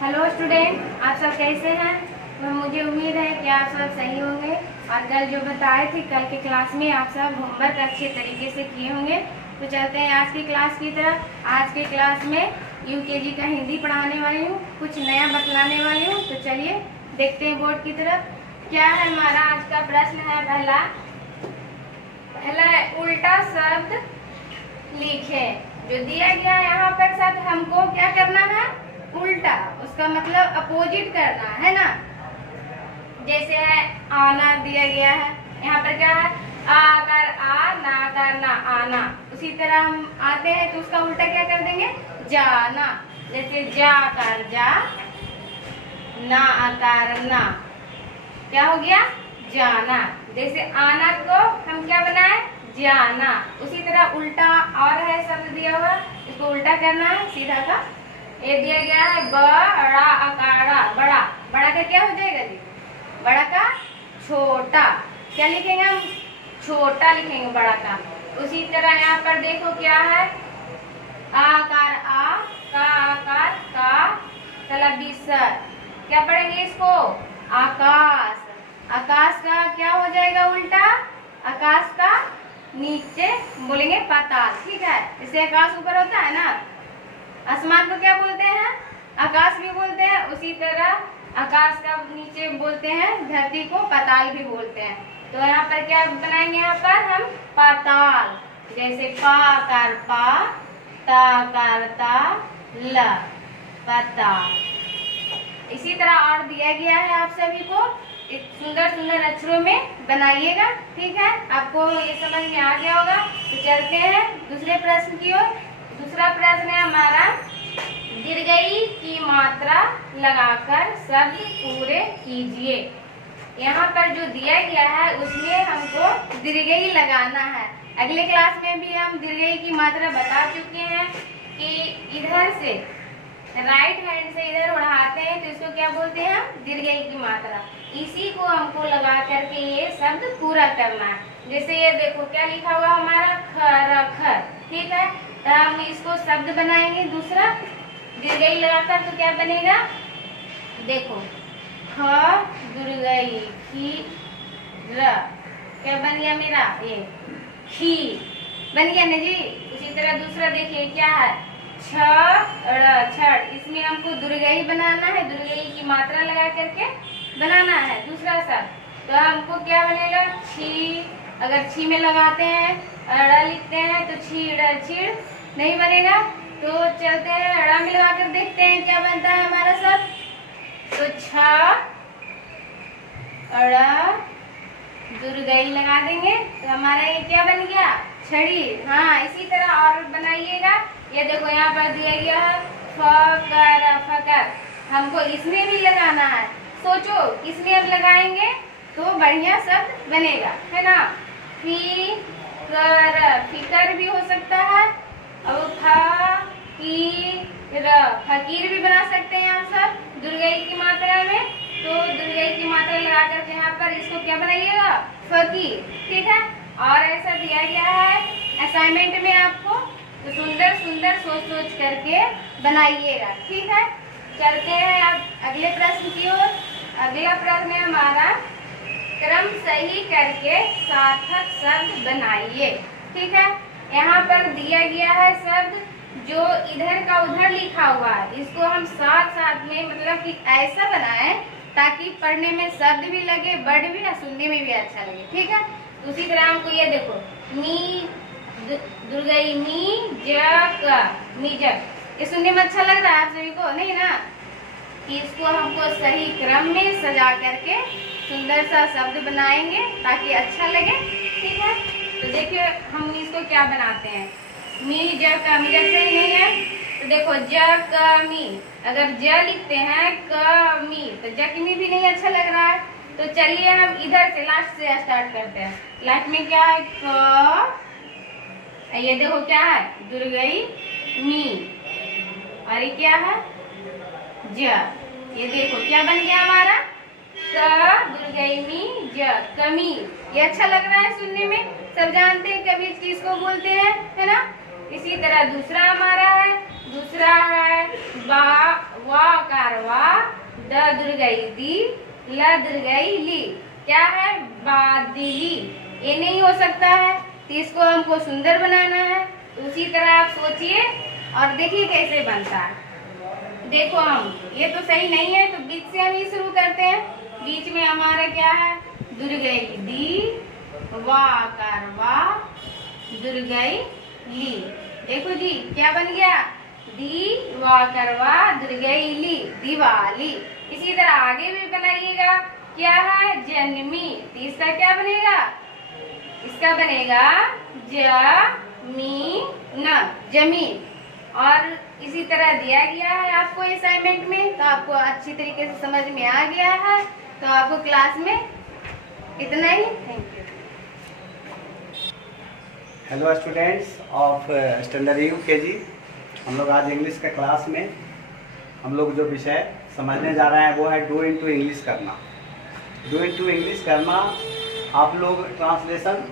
Hello student, आप सब कैसे हैं। तो मुझे उम्मीद है कि आप सब सही होंगे और कल जो बताए थे कल के क्लास में आप सब होमवर्क अच्छे तरीके से किए होंगे। तो चलते हैं आज की क्लास की तरफ। आज के क्लास में यूकेजी का हिंदी पढ़ाने वाली हूँ, कुछ नया बतलाने वाली हूँ। तो चलिए देखते हैं बोर्ड की तरफ। क्या है हमारा आज का प्रश्न है पहला है उल्टा शब्द लिखे। जो दिया गया है यहाँ पर शब्द हमको क्या करना है, उल्टा, उसका मतलब अपोजिट करना है ना। जैसे है आना दिया गया है, यहाँ पर क्या है आकर आ, ना कर ना, आना। उसी तरह हम आते हैं तो उसका उल्टा क्या कर देंगे, जाना। जैसे जा कर जा, ना आकर ना, क्या हो गया जाना। जैसे आना को हम क्या बनाए, जाना। उसी तरह उल्टा और है शब्द दिया हुआ, इसको उल्टा करना है सीधा का। ये दिया गया है बड़ा अकारा, बड़ा, बड़ा का क्या हो जाएगा जी, बड़ा का छोटा। क्या लिखेंगे हम, छोटा लिखेंगे बड़ा का। उसी तरह यहाँ पर देखो क्या है आकार आ, का आकार का, तलबी सर, क्या पढ़ेंगे इसको आकाश। आकाश का क्या हो जाएगा उल्टा, आकाश का नीचे बोलेंगे पाताल। ठीक है, इससे आकाश ऊपर होता है ना, आसमान को क्या बोलते हैं, आकाश भी बोलते हैं। उसी तरह आकाश का नीचे बोलते हैं, धरती को पाताल भी बोलते हैं। तो यहाँ पर क्या बनाएंगे, यहाँ पर हम पाताल। जैसे पा कर पा, ता कर ता, ल, पाताल। इसी तरह और दिया गया है, आप सभी को सुंदर सुंदर अक्षरों में बनाइएगा। ठीक है, आपको ये समझ में आ गया होगा। तो चलते हैं दूसरे प्रश्न की ओर। दूसरा प्रश्न है हमारा दीर्घई की मात्रा लगाकर शब्द पूरे कीजिए। यहाँ पर जो दिया गया है उसमें हमको दीर्घई लगाना है। अगले क्लास में भी हम दीर्घई की मात्रा बता चुके हैं कि इधर से राइट हैंड से इधर बढ़ाते हैं तो इसको क्या बोलते हैं, दीर्घई की मात्रा। इसी को हमको लगा करके ये शब्द पूरा करना है। जैसे ये देखो क्या लिखा हुआ हमारा खर, ठीक है। तो हम इसको शब्द बनाएंगे दूसरा दीर्घई लगाकर, तो क्या बनेगा, देखो ख दीर्घई की र, क्या बन गया मेरा ये खी, बन गया ना जी। उसी तरह दूसरा देखिए क्या है छड़, इसमें हमको दीर्घई बनाना है, दीर्घई की मात्रा लगा करके बनाना है दूसरा शब्द। तो हमको क्या बनेगा छी, अगर छी में लगाते हैं अड़ा लिखते हैं तो छीड़, छीड़ नहीं बनेगा। तो चलते हैं अड़ा में लगा कर देखते हैं क्या बनता है हमारा शब्द। तो छ अड़ा दीर्घई लगा देंगे तो हमारा ये क्या बन गया, छड़ी। हाँ, इसी तरह और बनाइएगा। ये देखो यहाँ पर दिया गया है फकर, फकर, हमको इसमें भी लगाना है। सोचो इसमें अब लगाएंगे तो बढ़िया शब्द बनेगा, है ना। फिकर, फिकर भी हो सकता है। और फकीर भी बना सकते हैं आप सब दीर्घई की मात्रा में। तो दीर्घई की मात्रा लगा करके यहाँ पर इसको क्या बनाइएगा, फकीर। ठीक है, और ऐसा दिया गया है असाइनमेंट में आपको, तो सुंदर सुंदर सोच सोच करके बनाइएगा। ठीक है, चलते हैं अब अगले प्रश्न की ओर। अगला प्रश्न है हमारा क्रम सही करके सार्थक शब्द बनाइए। ठीक है, यहाँ पर दिया गया है शब्द जो इधर का उधर लिखा हुआ है, इसको हम साथ साथ में मतलब कि ऐसा बनाएं ताकि पढ़ने में शब्द भी लगे, वर्ड भी ना, सुनने में भी अच्छा लगे। ठीक है, उसी तरह हमको ये देखो मी दुर्गई मी जक, मीजक, ये सुनने में अच्छा लग रहा है आप सभी को, नहीं ना। इसको हमको सही क्रम में सजा करके सुंदर सा शब्द बनाएंगे ताकि अच्छा लगे। ठीक है, तो देखिए हम इसको क्या बनाते हैं, मी जक, मीजक सही नहीं है तो देखो जक मी, अगर ज लिखते हैं क मी तो जकमी भी नहीं अच्छा लग रहा है। तो चलिए हम इधर से लास्ट से स्टार्ट करते हैं। लास्ट में क्या है क, ये देखो क्या है दीर्घई मी, और ये क्या है ज, ये देखो क्या बन गया हमारा क दीर्घई मी ज, कमीज। ये अच्छा लग रहा है सुनने में, सब जानते हैं कमीज किसको बोलते हैं, है ना। इसी तरह दूसरा हमारा है, दूसरा है वाकार वा, दुर्गई दी, ल दुर्गई ली, क्या है? बादली। ये नहीं हो सकता है, तो इसको हमको सुंदर बनाना है। तो उसी तरह आप सोचिए और देखिए कैसे बनता है। देखो हम ये तो सही नहीं है, तो बीच से हम ये शुरू करते हैं। बीच में हमारा क्या है? दुर्गई दी, वाकार वा, दुर्गई ली। देखो जी क्या बन गया? दी वाकर वा, दुर्गई ली, दिवाली। इसी तरह आगे भी बनाइएगा। क्या है? जन्मी। तो इसका क्या बनेगा? इसका बनेगा जमीन, जमीन। और इसी तरह दिया गया है आपको असाइनमेंट में, तो आपको अच्छी तरीके से समझ में आ गया है। तो आपको क्लास में इतना ही। Thank you. Hello students of standard UKG। हम लोग आज इंग्लिश के क्लास में हम लोग जो विषय समझने जा रहे हैं वो है डू इनटू इंग्लिश करना। डू इनटू इंग्लिश करना आप लोग ट्रांसलेशन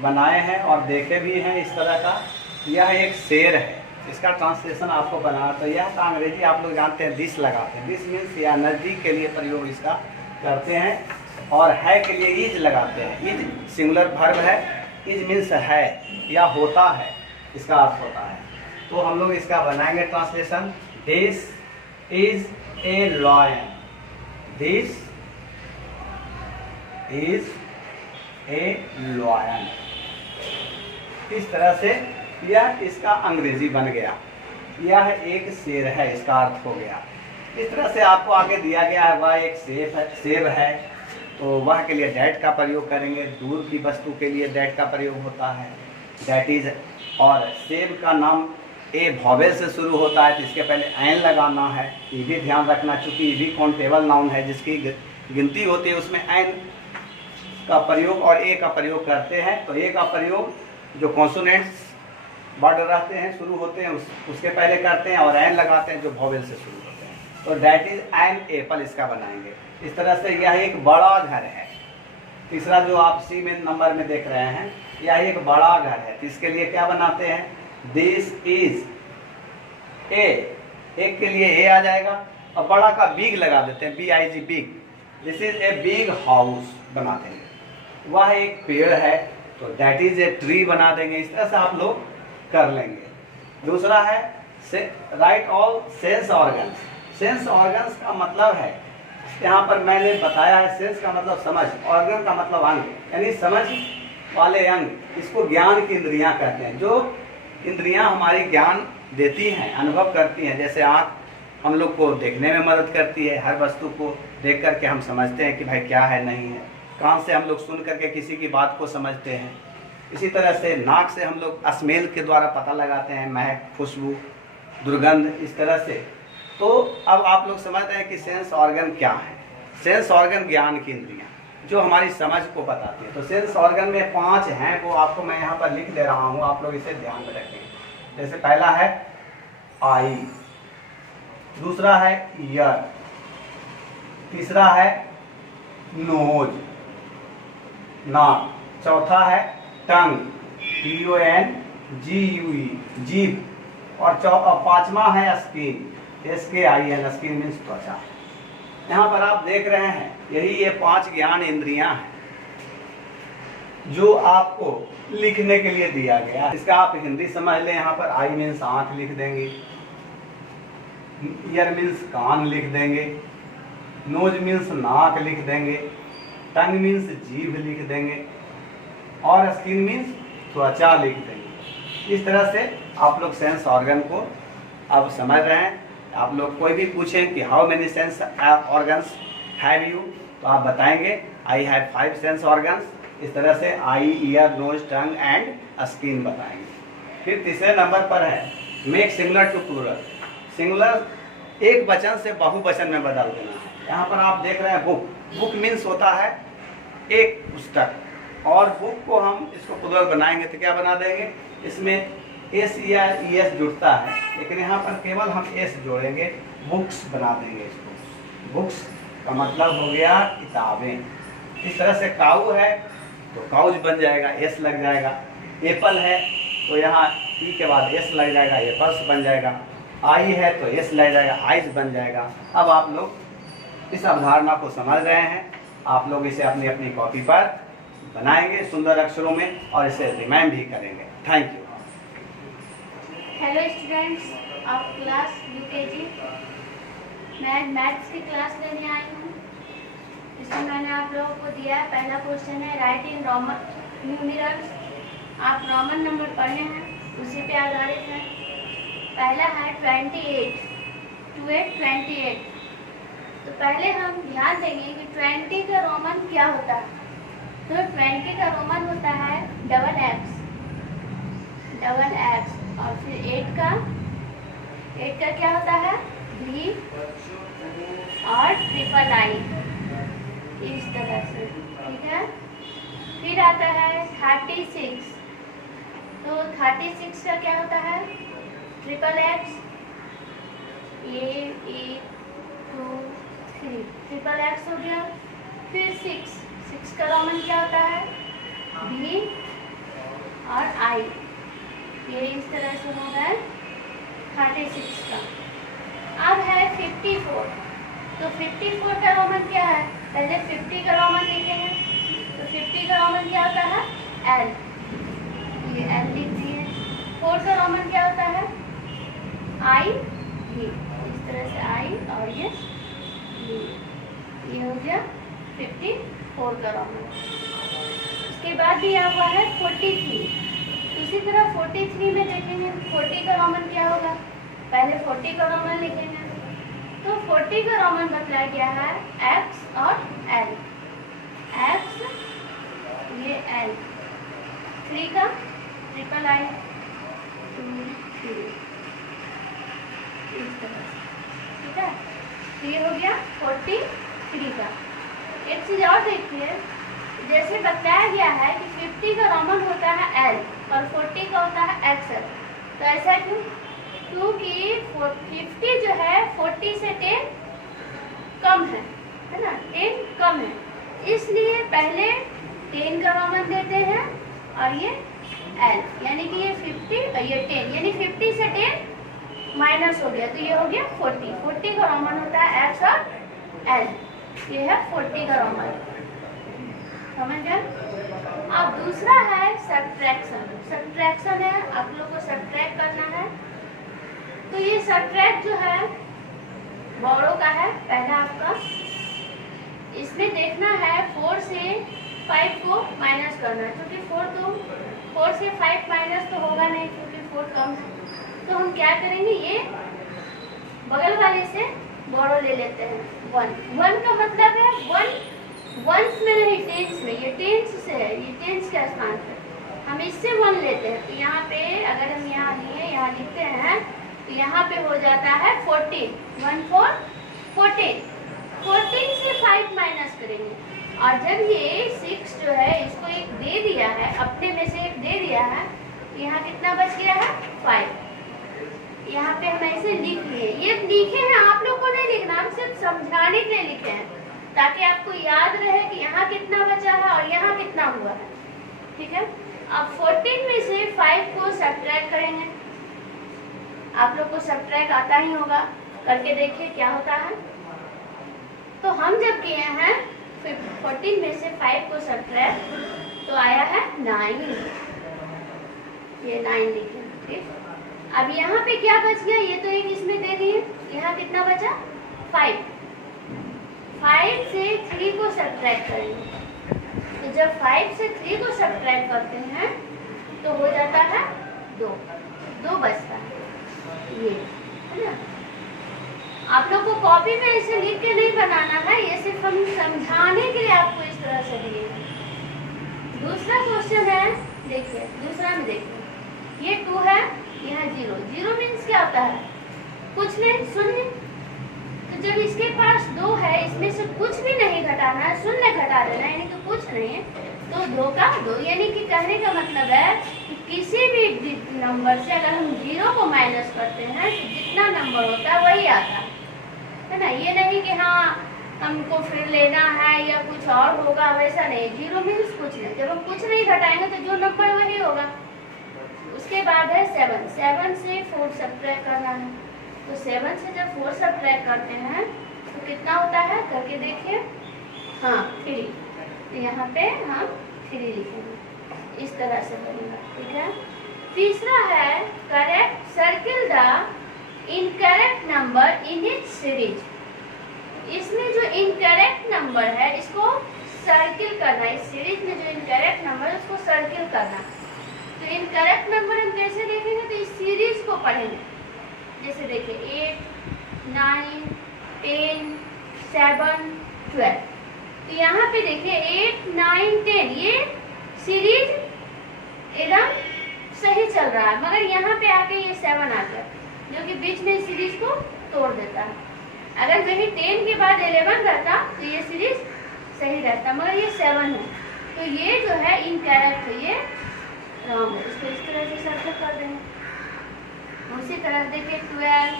बनाए हैं और देखे भी हैं। इस तरह का यह एक शेर है, इसका ट्रांसलेशन आपको बनाना। तो यह का अंग्रेजी आप लोग जानते हैं दिस लगाते हैं। दिस मीन्स या नज़दीक के लिए प्रयोग इसका करते हैं। और है के लिए इज लगाते हैं। इज सिंगुलर वर्ब है, इज मीन्स है या होता है, इसका अर्थ होता है। तो हम लोग इसका बनाएंगे translation. This is a lion, this is a lion. इस तरह से यह इसका अंग्रेजी बन गया। यह एक शेर है, इसका अर्थ हो गया। इस तरह से आपको आगे दिया गया है वह एक सेब है, तो वह के लिए डैट का प्रयोग करेंगे। दूर की वस्तु के लिए डैट का प्रयोग होता है, डैट इज। और सेब का नाम ए वॉवेल से शुरू होता है, तो इसके पहले एन लगाना है। ये भी ध्यान रखना, चूंकि ये भी काउंटेबल नाउन है जिसकी गिनती होती है, उसमें एन का प्रयोग और ए का प्रयोग करते हैं। तो ए का प्रयोग जो कॉन्सोनेंट्स वर्ड रहते हैं शुरू होते हैं उसके पहले करते हैं, और एन लगाते हैं जो वॉवेल से शुरू होते हैं। तो डैट इज एन एप्पल, इसका बनाएंगे। इस तरह से यह एक बड़ा घर है। तीसरा जो आप सी में नंबर में देख रहे हैं, यह एक बड़ा घर है, तो इसके लिए क्या बनाते हैं? दिस इज ए, एक के लिए ए आ जाएगा और बड़ा का बिग लगा देते हैं, BIG big. This is a big house बना देंगे। वह एक पेड़ है, तो दैट इज ए ट्री बना देंगे। इस तरह से आप लोग कर लेंगे। दूसरा है right all sense organs. Sense organs का मतलब है, यहाँ पर मैंने बताया है, सेंस का मतलब समझ, ऑर्गन का मतलब अंग, यानी समझ वाले अंग। इसको ज्ञान की इंद्रियां कहते हैं। जो इंद्रियां हमारी ज्ञान देती हैं, अनुभव करती हैं। जैसे आँख हम लोग को देखने में मदद करती है, हर वस्तु को देख करके हम समझते हैं कि भाई क्या है नहीं है। कान से हम लोग सुन करके किसी की बात को समझते हैं। इसी तरह से नाक से हम लोग स्मेल के द्वारा पता लगाते हैं, महक, खुशबू, दुर्गंध, इस तरह से। तो अब आप लोग समझते हैं कि सेंस ऑर्गन क्या है। सेंस ऑर्गन ज्ञान की इंद्रियां जो हमारी समझ को बताती है। तो सेंस ऑर्गन में 5 हैं, वो आपको मैं यहाँ पर लिख दे रहा हूँ, आप लोग इसे ध्यान में रखें। जैसे पहला है आई, दूसरा है ईयर, तीसरा है नोज, नाक, चौथा है टंग, TONGUE, जीभ, और पांचवा है स्किन, SKIN, स्किन मीन्स त्वचा। यहाँ पर आप देख रहे हैं यही ये 5 ज्ञान इंद्रियां हैं जो आपको लिखने के लिए दिया गया। इसका आप हिंदी समझ लें। यहाँ पर आई मीन्स आंख लिख देंगे, ईयर मीन्स कान लिख देंगे, नोज मीन्स नाक लिख देंगे, टंग मीन्स जीभ लिख देंगे, और स्किन मीन्स त्वचा लिख देंगे। इस तरह से आप लोग सेंस ऑर्गन को अब समझ रहे हैं। आप लोग कोई भी पूछें कि how many sense organs have you, तो आप बताएंगे आई हैव 5 सेंस ऑर्गन्स। इस तरह से eye, ear, nose, tongue and skin बताएंगे। फिर तीसरे नंबर पर है make singular to plural. Singular एक वचन से बहुवचन में बदल देना है। यहाँ पर आप देख रहे हैं बुक, बुक मीन्स होता है एक पुस्तक, और बुक को हम इसको प्लूरल बनाएंगे तो क्या बना देंगे? इसमें एस या ES जुड़ता है, लेकिन यहाँ पर केवल हम S जोड़ेंगे, बुक्स बना देंगे इसको। बुक्स का मतलब हो गया किताबें। इस तरह से काऊ है तो काउज बन जाएगा, S लग जाएगा। एप्पल है तो यहाँ E के बाद S लग जाएगा, एप्पल्स बन जाएगा। आई है तो S लग जाएगा, आइज बन जाएगा। अब आप लोग इस अवधारणा को समझ रहे हैं, आप लोग इसे अपनी अपनी कॉपी पर बनाएंगे सुंदर अक्षरों में और इसे रिमाइंड भी करेंगे। Thank you. Hello students of class UKG, मैं मैथ्स की क्लास लेने आई हूँ। इसमें मैंने आप लोगों को दिया है, पहला क्वेश्चन है राइट इन रोमन न्यूमेरल्स। आप रोमन नंबर पढ़े हैं, उसी पे आधारित है। पहला है 28, 28। तो पहले हम ध्यान देंगे कि 20 का रोमन क्या होता है। तो 20 का रोमन होता है डबल एक्स, और फिर 8 का क्या होता है V और ट्रिपल आई, इस तरह से, ठीक है। फिर आता है 36, तो 36 का क्या होता है triple x, A 1 2 3, triple x हो गया। फिर 6 का रोमन क्या होता है V और I, ये इस तरह से हो गया 36 का। अब है 54, तो 54 का रोमन क्या है, पहले 50 का रोमन लिखेंगे। तो 50 का रोमन क्या होता है L, ये L लिख दिए। 4 का रोमन क्या होता है I, ये इस तरह से I और ये हो गया 54 का रोमन। उसके बाद दिया हुआ है 43, उसी तरह 43 में देखेंगे 40 का रोमन क्या होगा, पहले 40 का रोमन लिखेंगे। तो 40 का रोमन बतलाया गया है X और L, X ये L। 3 का ट्रिपल I 2 3, इस तरह से, ठीक है। तो ये हो गया 43 का। एक चीज और देखिए, जैसे बताया गया है कि 50 का रोमन होता है L और 40 का होता है XL। तो ऐसा क्यों, क्योंकि 50 जो है 40 से 10 कम है ना, 10 कम है, इसलिए पहले 10 का रोमन देते हैं और ये L, यानी कि ये 50 और ये 10, यानी 50 से 10 माइनस हो गया, तो ये हो गया 40 का रोमन होता है X और L, ये है 40 का रोमन, समझ गए। अब दूसरा है सब्ट्रैक्शन है, आप लोग को सब्ट्रैक्ट करना है। तो ये सब्ट्रैक्ट जो है बोरो का है पहला आपका, इसमें देखना है 4 से 5 को माइनस करना है, क्योंकि 4 से 5 माइनस तो होगा नहीं, क्योंकि 4 कम है। तो हम क्या करेंगे, ये बगल वाले से बोरो ले लेते हैं 1 का मतलब है 1 वंस में नहीं टेंस में, ये टेंस से है, ये टेंस के स्थान पे हम इससे 1 लेते हैं। तो यहाँ पे अगर हम यहाँ लिए, यहाँ लिखते हैं, तो यहाँ पे हो जाता है 14, 1 4 14 से 5 माइनस करेंगे। और जब ये 6 जो है इसको एक दे दिया है, अपने में से एक दे दिया है, तो यहाँ कितना बच गया है 5। यहाँ पे हम ऐसे लिख लिए, ये लिखे हैं, आप लोग को नहीं लिखना, हम सिर्फ समझाने के लिए लिखे हैं, ताकि आपको याद रहे कि यहाँ कितना बचा है और यहाँ कितना हुआ है, ठीक है। अब 14 में से 5 को सब्ट्रैक्ट करेंगे, आप लोग को सब्ट्रैक्ट आता ही होगा, करके देखिए क्या होता है। तो हम जब किए हैं 14 में से 5 को सब्ट्रैक्ट, तो आया है 9, ये 9 लिखे, ठीक। अब यहाँ पे क्या बच गया, ये तो एक इसमें दे दिए, यहाँ कितना बचा 5 से 3 को सब्ट्रैक्ट करेंगे। तो जब 5 से 3 को सब्ट्रैक्ट करते हैं तो हो जाता है 2 बचता है, ये है ना। आप लोग को कॉपी में ऐसे लिख के नहीं बनाना है, ये सिर्फ हम समझाने के लिए आपको इस तरह से दिए। दूसरा क्वेश्चन है, देखिए दूसरा में देखिए, ये 2 है, यहाँ 0 मीन्स क्या होता है, कुछ नहीं, शून्य। तो जब इसके पास 2 है, इसमें से कुछ भी नहीं घटाना है, शून्य घटा देना, यानी कि कुछ नहीं है, तो 2 का 2, यानी कि कहने का मतलब है कि किसी भी नंबर से अगर हम 0 को माइनस करते हैं तो जितना नंबर होता है वही आता है ना। ये नहीं कि हाँ हमको फिर लेना है या कुछ और होगा, वैसा नहीं। 0 मीन्स कुछ नहीं, जब हम कुछ नहीं घटाएंगे तो जो नंबर वही होगा। उसके बाद है 7 से 4 सब्ट्रैक्ट करना है। तो 7 से जब 4 सब्ट्रैक्ट करते हैं तो कितना होता है करके देखिए। हाँ 3, तो यहाँ पे हम 3 लिखेंगे, इस तरह से बनेगा। ठीक है। तीसरा है correct circle the incorrect number in each series. इसमें जो इनकरेक्ट नंबर है इसको सर्किल करना, इस सीरीज में जो इनकरेक्ट नंबर है उसको सर्किल करना। तो इनकरेक्ट नंबर हम कैसे देखेंगे, तो इस सीरीज को पढ़ेंगे। जैसे देखिए 8, 9, 10, 7, 12। तो यहाँ पे देखिए 8, 9, 10 ये सीरीज एकदम सही चल रहा है, मगर यहाँ पे आके ये 7 आ गया जो कि बीच में सीरीज को तोड़ देता है। अगर वही 10 के बाद 11 रहता तो ये सीरीज सही रहता, मगर ये 7 है तो ये जो है इनकरेक्ट है, ये रॉन्ग है। इसको इस तरह से सर्कल कर देंगे। उसी तरह देखिए 12,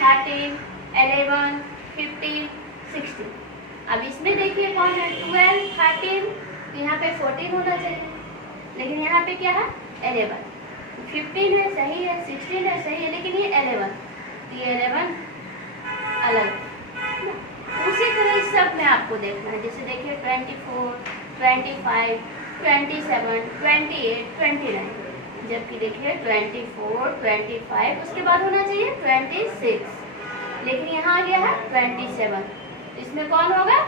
13, 11, 15, 16। अब इसमें देखिए कौन है 12, 13, तो यहाँ पे 14 होना चाहिए, लेकिन यहाँ पे क्या है 11। 15 है सही है, 16 है सही है, लेकिन ये 11, तो ये 11 अलग। उसी तरह इस सब में आपको देखना है। जैसे देखिए 24, 25, 27, 28, 29, जबकि देखिए 24, 25 उसके बाद होना चाहिए 26, लेकिन यहाँ आ गया है 27। इसमें कौन होगा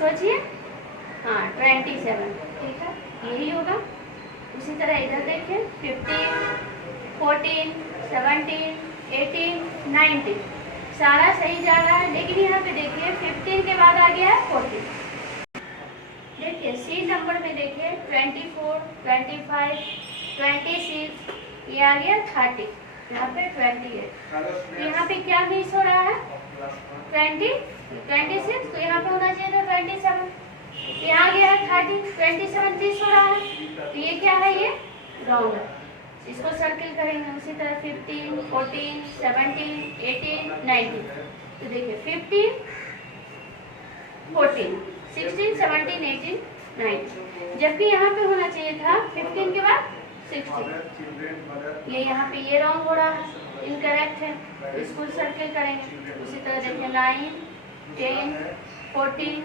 सोचिए, हाँ 27। ठीक है, यही होगा। उसी तरह इधर देखिए 15, 14, 17, 18, 19 सारा सही जा रहा है, लेकिन यहाँ पे देखिए 15 के बाद आ गया है 14। देखिए सी नंबर में देखिए 24, 25, 26, ये आ गया 30, यहाँ पे 28। यहाँ पे क्या मिस हो रहा है 26, तो यहाँ पे होना चाहिए था 27, यहाँ गया है 30, 27 30 हो रहा है, तो ये क्या है, ये रॉन्ग है। इसको सर्किल करेंगे। उसी तरह 15, 14, 17, 18, 19। तो देखिए 15, 14, 16, 17, 18, 19, जबकि यहाँ पे होना चाहिए था 15 के बाद 16। ये यहाँ पे ये रॉन्ग हो रहा है, इनकरेक्ट है, इसको सर्किल करेंगे। उसी तरह देखिए 9, 10, 14,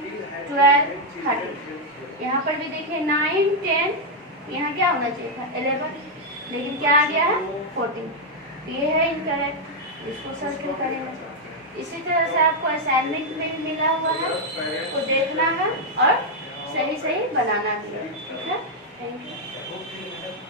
12, 13। यहाँ पर भी देखिए 9, 10, यहाँ क्या होना चाहिए था 11, लेकिन क्या आ गया है 14। ये है इनकरेक्ट, इसको सर्किल करेंगे। इसी तरह से आपको असाइनमेंट में मिला हुआ है, तो देखना है और सही सही बनाना भी है। ठीक है, थैंक यू।